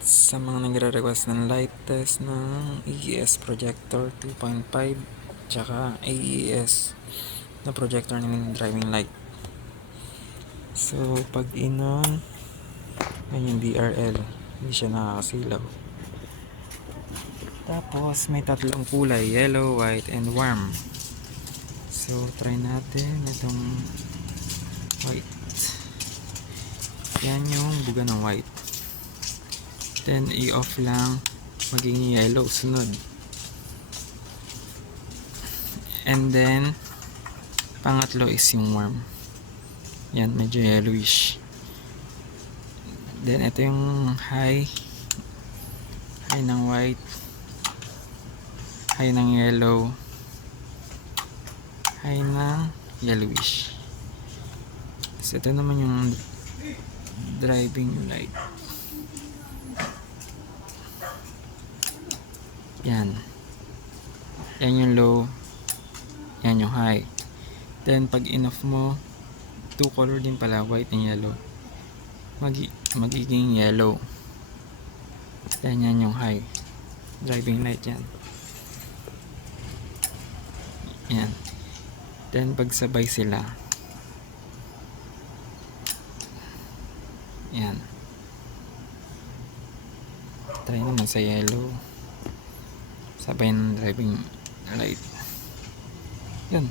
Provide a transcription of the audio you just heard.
Sa mga nagre-request ng light test ng AES projector 2.5 tsaka AES na projector ng driving light. So pag inon, yan yung DRL, hindi siya nakakasilaw. Tapos may tatlong kulay, yellow, white, and warm. So try natin itong white. Yan yung buga ng white. Then i-off lang, maging yellow sunod. And then pangatlo is yung warm. Yan, medyo yellowish. Then ito yung high ng white, high ng yellow, high ng yellowish. So ito naman yung driving light. Yan yung low, yan yung high. Then pag in-off mo, two color din pala, white and yellow, magiging yellow. Then yan yung high driving light, yan. Then pag sabay sila, yan. Try naman sa yellow, sabay ng driving light. Yan.